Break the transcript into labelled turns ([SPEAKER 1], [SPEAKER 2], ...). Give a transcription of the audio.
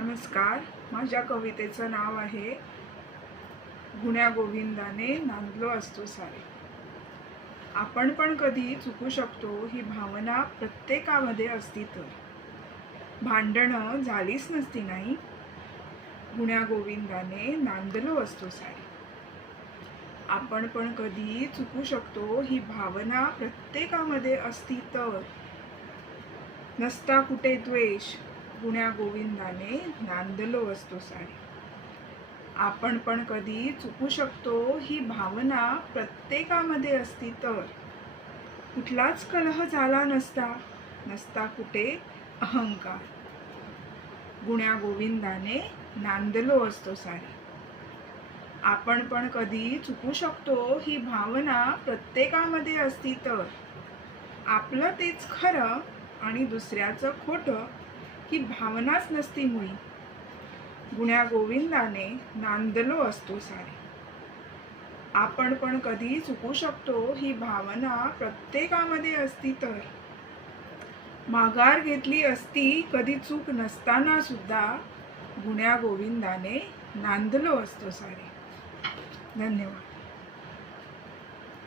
[SPEAKER 1] नमस्कार. माझ्या कवितेचं नाव आहे गुण्या गोविंदाने नांदलो असतो सारे. आपण पण कधी चुकू शकतो ही भावना प्रत्येकामध्ये असती तर. भांडणं झालीच नसती नाही? गुण्या गोविंदाने नांदलो असतो सारे. आपण पण कधी चुकू शकतो ही भावना प्रत्येकामध्ये असती तर. नसता कुठे द्वेष गुण्या गोविंदाने नांदलो असतो सारे आपण पण कधी चुकू शकतो ही भावना प्रत्येकामध्ये असती तर. कुठलाच कलह झाला नसता नसता कुठे अहंकार. गुण्या गोविंदाने नांदलो असतो सारे आपण पण कधी चुकू शकतो ही भावना प्रत्येकामध्ये असती तर. आपलं तेच खरं आणि दुसऱ्याचं खोटं ही भावनाच नसती मुळी. गुण्या गोविंदाने नांदलो असतो सारे. आपण पण कधी चुकू शकतो ही भावना प्रत्येकामध्ये असती तर. माघार घेतली असती कधी चूक नसताना सुद्धा गुण्या गोविंदाने नांदलो असतो सारे. धन्यवाद.